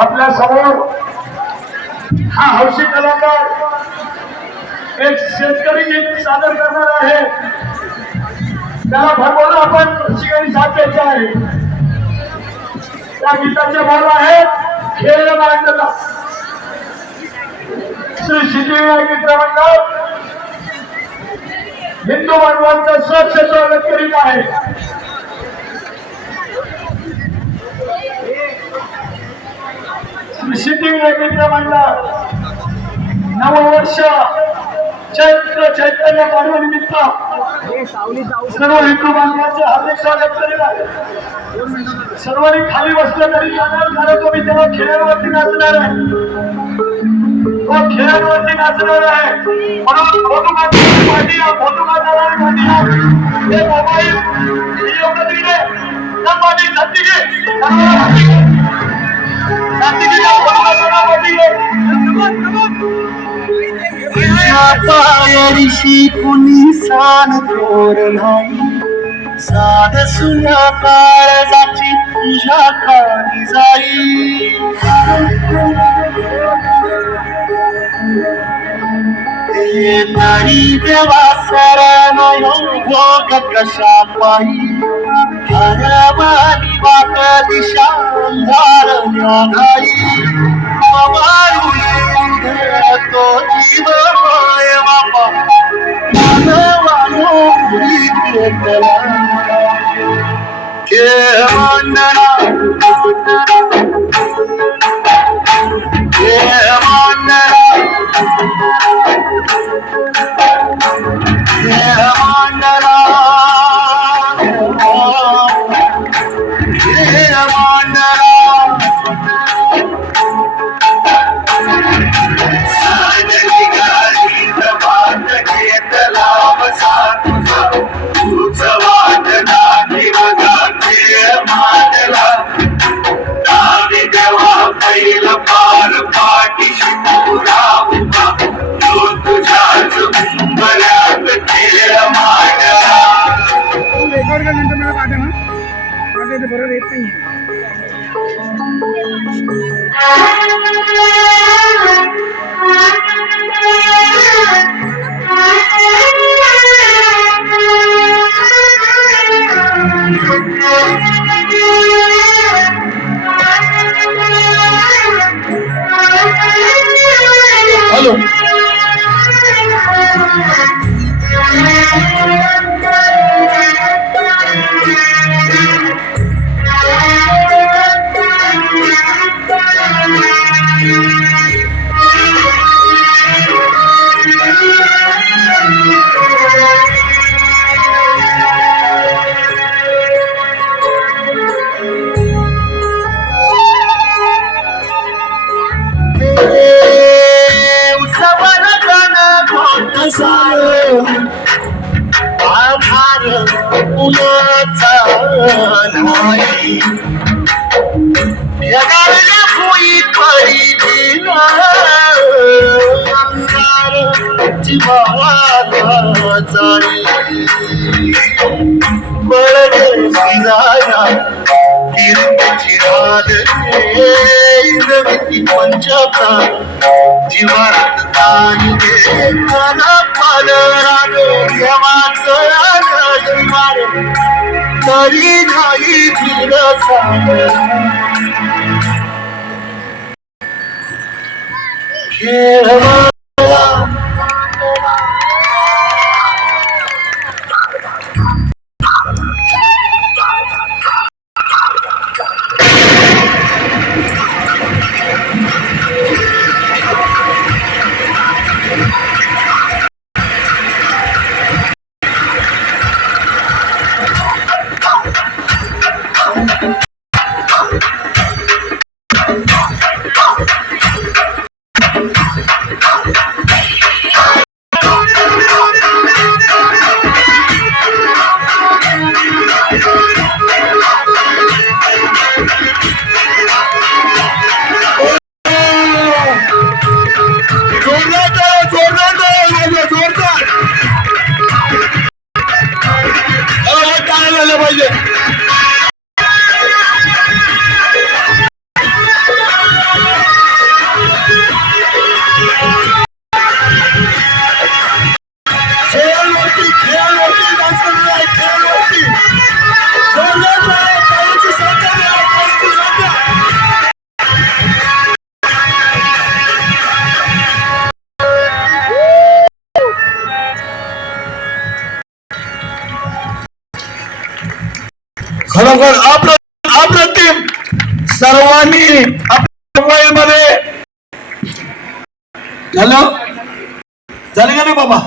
आपल्या समोर हा हौशी कलाकार एक शेतकरी गीत सादर करणार आहे. त्याला भरपूर आपण शिकारी साथ द्यायचा आहे. त्या गीताचे बोल आहे खेळ मांडला. श्री सिद्धिविनायक मित्र मंडळ हिंदू बांधवांचं स्वच्छ स्वागत करीत आहे. श्री सिद्धिविनायक मित्र मंडळ नववर्ष चैत्र चैतन्य पर्वानिमित्त सर्व हिंदू बांधवांचे हार्दिक स्वागत करीत आहे. सर्वांनी खाली बसलं तरी जाणार, कारण तुम्ही तेव्हा खेळावरती नाचणार आहे. तो खेळावरती नाचणार आहे म्हणून मोबाईल पायरीशी कुणी सान थोर नाही. साध सुना काळजाची तुझ्या खाली जाई. तरी देवा शरण भोग कशा पायी. हरवाली वाट दिशा अंधारल्या घाई. तो जीव होय बापा मानवानो घेतला. खेळ मांडला खेळ मांडला खेळ मांडला खेळ मांडला. बरोबर येत नाही. हॅलो आभार उन्हाचा नाही. जगाला भुई पडी अंगार जीवाला जाई. बळदेशी जाया किरतीची राध इंद्रवती पंचप्राण जीवात ताई दे. काना पालराग देवाचं जीवार तरी नाही तुला सांग. खेळ अप्रतिम सर्वांनी आपल्या मोबाईल मध्ये झालं का नाही बाबा?